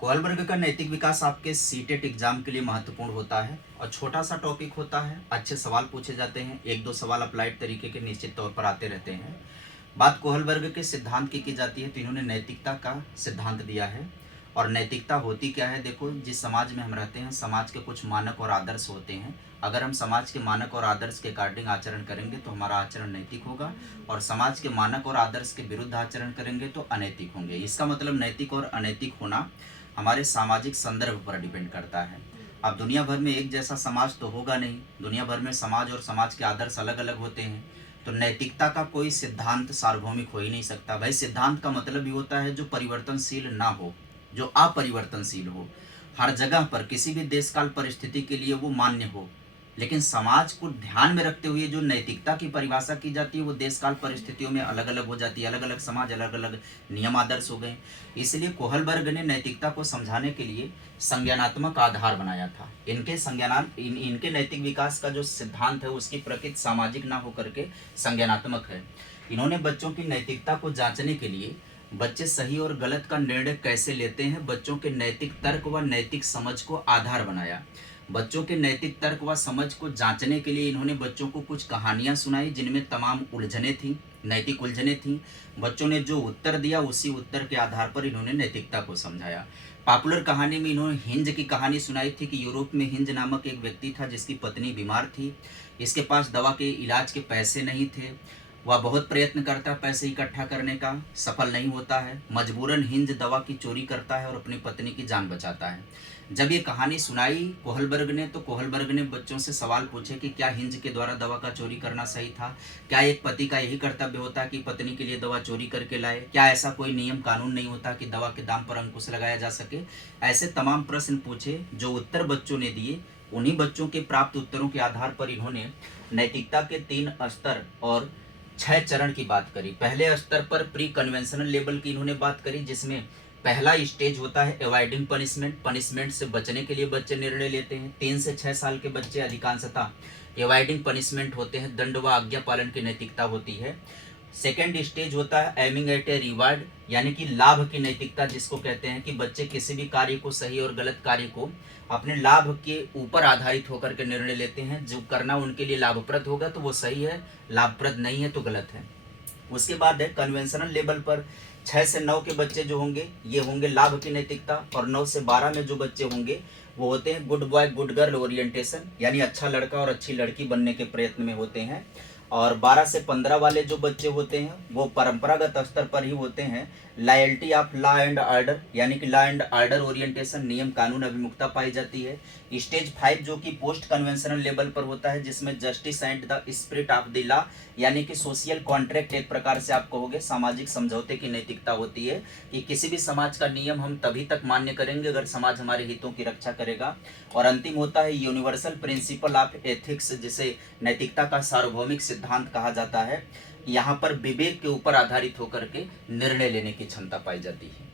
Kohlberg का नैतिक विकास आपके सीटेट एग्जाम के लिए महत्वपूर्ण होता है और छोटा सा टॉपिक होता है। अच्छे सवाल पूछे जाते हैं, एक दो सवाल अप्लाइड तरीके के निश्चित तौर पर आते रहते हैं। बात कोहलबर्ग के सिद्धांत की जाती है तो इन्होंने नैतिकता का सिद्धांत दिया है। और नैतिकता होती क्या है? देखो, जिस समाज में हम रहते हैं, समाज के कुछ मानक और आदर्श होते हैं। अगर हम समाज के मानक और आदर्श के अकॉर्डिंग आचरण करेंगे तो हमारा आचरण नैतिक होगा, और समाज के मानक और आदर्श के विरुद्ध आचरण करेंगे तो अनैतिक होंगे। इसका मतलब नैतिक और अनैतिक होना हमारे सामाजिक संदर्भ पर डिपेंड करता है। अब दुनिया भर में एक जैसा समाज तो होगा नहीं, दुनिया भर में समाज और समाज के आदर्श अलग अलग होते हैं। तो नैतिकता का कोई सिद्धांत सार्वभौमिक हो ही नहीं सकता। भाई, सिद्धांत का मतलब ही होता है जो परिवर्तनशील ना हो, जो अपरिवर्तनशील हो, हर जगह पर किसी भी देश काल परिस्थिति के लिए वो मान्य हो। लेकिन समाज को ध्यान में रखते हुए जो नैतिकता की परिभाषा की जाती है वो देश काल परिस्थितियों में अलग अलग हो जाती है। अलग अलग समाज, अलग अलग नियम आदर्श हो गए। इसलिए कोहलबर्ग ने नैतिकता को समझाने के लिए संज्ञानात्मक आधार बनाया था। इनके नैतिक विकास का जो सिद्धांत है उसकी प्रकृति सामाजिक ना होकर के संज्ञानात्मक है। इन्होंने बच्चों की नैतिकता को जांचने के लिए बच्चे सही और गलत का निर्णय कैसे लेते हैं, बच्चों के नैतिक तर्क व नैतिक समझ को आधार बनाया। बच्चों के नैतिक तर्क व समझ को जांचने के लिए इन्होंने बच्चों को कुछ कहानियां सुनाई जिनमें तमाम उलझने थी, नैतिक उलझने थी। बच्चों ने जो उत्तर दिया उसी उत्तर के आधार पर इन्होंने नैतिकता को समझाया। पॉपुलर कहानी में इन्होंने हिंज की कहानी सुनाई थी कि यूरोप में हिंज नामक एक व्यक्ति था जिसकी पत्नी बीमार थी। इसके पास दवा के इलाज के पैसे नहीं थे। वह बहुत प्रयत्न करता है पैसे इकट्ठा करने का, सफल नहीं होता है। मजबूरन हिंज दवा की चोरी करता है और अपनी पत्नी की जान बचाता है। जब ये कहानी सुनाई कोहलबर्ग ने तो कोहलबर्ग ने बच्चों से सवाल पूछे कि क्या हिंज के द्वारा दवा का चोरी करना सही था? क्या एक पति का यही कर्तव्य होता कि पत्नी के लिए दवा चोरी करके लाए? क्या ऐसा कोई नियम कानून नहीं होता कि दवा के दाम पर अंकुश लगाया जा सके? ऐसे तमाम प्रश्न पूछे। जो उत्तर बच्चों ने दिए, उन्हीं बच्चों के प्राप्त उत्तरों के आधार पर इन्होंने नैतिकता के 3 स्तर और 6 चरण की बात करी। पहले स्तर पर प्री कन्वेंशनल लेवल की इन्होंने बात करी, जिसमें पहला स्टेज होता है अवॉइडिंग पनिशमेंट। पनिशमेंट से बचने के लिए बच्चे निर्णय लेते हैं। 3 से 6 साल के बच्चे अधिकांशतः अवॉइडिंग पनिशमेंट होते हैं, दंड व आज्ञा पालन की नैतिकता होती है। सेकेंड स्टेज होता है एमिंग एट ए रिवार्ड, यानी कि लाभ की नैतिकता, जिसको कहते हैं कि बच्चे किसी भी कार्य को, सही और गलत कार्य को अपने लाभ के ऊपर आधारित होकर के निर्णय लेते हैं। जो करना उनके लिए लाभप्रद होगा तो वो सही है, लाभप्रद नहीं है तो गलत है। उसके बाद है कन्वेंशनल लेवल पर 6 से 9 के बच्चे जो होंगे ये होंगे लाभ की नैतिकता, और 9 से 12 में जो बच्चे होंगे वो होते हैं good boy good girl orientation, यानी अच्छा लड़का और अच्छी लड़की बनने के प्रयत्न में होते हैं। और 12 से 15 वाले जो बच्चे होते हैं वो परंपरागत स्तर पर ही होते हैं, loyalty of law and order, यानी कि लॉ एंड ऑर्डर ओरिएंटेशन, नियम कानून अभिमुखता पाई जाती है। स्टेज 5 जो कि पोस्ट कन्वेंशनल लेवल पर होता है, जिसमें justice and the spirit of the law, यानी कि सोशल कॉन्ट्रैक्ट, एक प्रकार से आप कहोगे सामाजिक समझौते की नैतिकता होती है कि किसी भी समाज का नियम हम तभी तक मान्य करेंगे अगर समाज हमारे हितों की रक्षा करेगा। और अंतिम होता है यूनिवर्सल प्रिंसिपल ऑफ एथिक्स, जिसे नैतिकता का सार्वभौमिक सिद्धांत कहा जाता है। यहाँ पर विवेक के ऊपर आधारित होकर के निर्णय लेने की क्षमता पाई जाती है।